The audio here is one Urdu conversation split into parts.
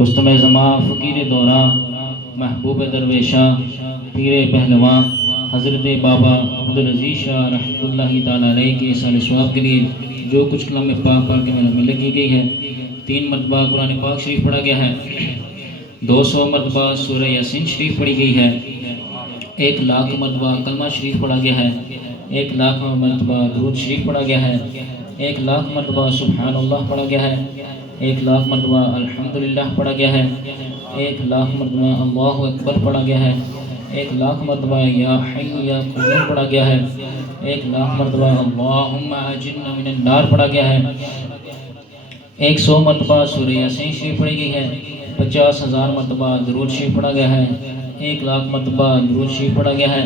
رستم زماں فقیر دوراں محبوب درویشاں پیر پہلواں حضرت بابا عبدالعزیز شاہ رحمۃ اللہ تعالیٰ علیہ کے سال ثواب کے لیے جو کچھ کلام پاک پڑھ کے میرا ملت کی گئی ہے، 3 مرتبہ قرآن پاک شریف پڑھا گیا ہے، 200 مرتبہ سورہ یاسین شریف پڑھی گئی ہے، 1,00,000 مرتبہ کلمہ شریف پڑھا گیا ہے، 1,00,000 مرتبہ درود شریف پڑھا گیا ہے، 1,00,000 مرتبہ سبحان اللہ پڑھا گیا ہے، 1,00,000 مرتبہ الحمدللہ پڑھا گیا ہے، 1,00,000 مرتبہ اللہ اکبر پڑھا گیا ہے، 1,00,000 مرتبہ یا حی یا قیوم پڑھا گیا ہے، 1,00,000 مرتبہ اللہم اجرنا من النار پڑھا گیا ہے، 100 مرتبہ سورہ یاسین شریف پڑھی گئی ہے، 50,000 مرتبہ درود شریف پڑھا گیا ہے، 1,00,000 مرتبہ درود شریف پڑھا گیا ہے،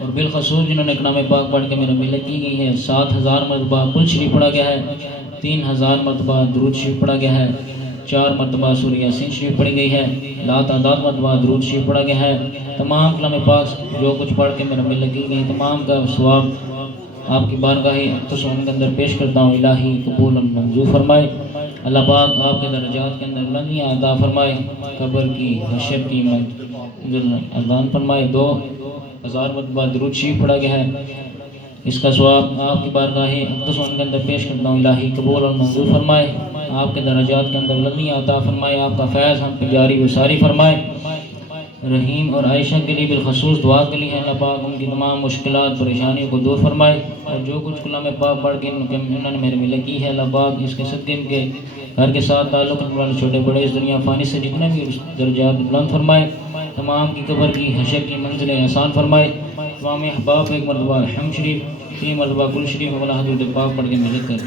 اور بالخصوص جنہوں نے کلام پاک پڑھ کے میرا ملت کی گئی ہے 7,000 مرتبہ کل شریف پڑھا گیا ہے، 3,000 مرتبہ درود شریف پڑھا گیا ہے، 4 مرتبہ سورہ یاسین شریف پڑھی گئی ہے، لا تعداد مرتبہ درود شریف پڑھا گیا ہے۔ تمام کلام پاک جو کچھ پڑھ کے میرا ملت کی گئی تمام کا ثواب آپ کی بارگاہ اقدس کے اندر پیش کرتا ہوں، الہی قبول منظور فرمائے۔ اللہ پاک آپ کے درجات کے اندر بلندیاں عطا فرمائے، قبر کی حشر کی اذان فرمائے۔ 2,000 مرتبہ درود شریف پڑھا گیا ہے، اس کا ثواب آپ کی بارگاہ اقدس کے اندر پیش کرتا ہوں، الہی قبول اور منظور فرمائے، آپ کے درجات کے اندر بلندیاں عطا فرمائے، آپ کا فیض ہم پہ جاری و ساری فرمائے۔ رحیم اور عائشہ کے لیے بالخصوص دعا کے لیے اللہ پاک ان کی تمام مشکلات پریشانیوں کو دور فرمائے، اور جو کچھ کلام پاک پڑھ کے انہوں نے میرے ملت کی ہے اللہ پاک اس کے صدقے ان کے گھر کے ساتھ تعلق رکھنے والے چھوٹے بڑے اس دنیا فانی سے جتنے بھی درجات بلند فرمائے، تمام کی قبر کی حشر کی منزلیں آسان فرمائے۔ تمام احباب 1 مرتبہ الحمد شریف، 3 مرتبہ کل شریف والا حضرت پاک پڑھ کے ملت کر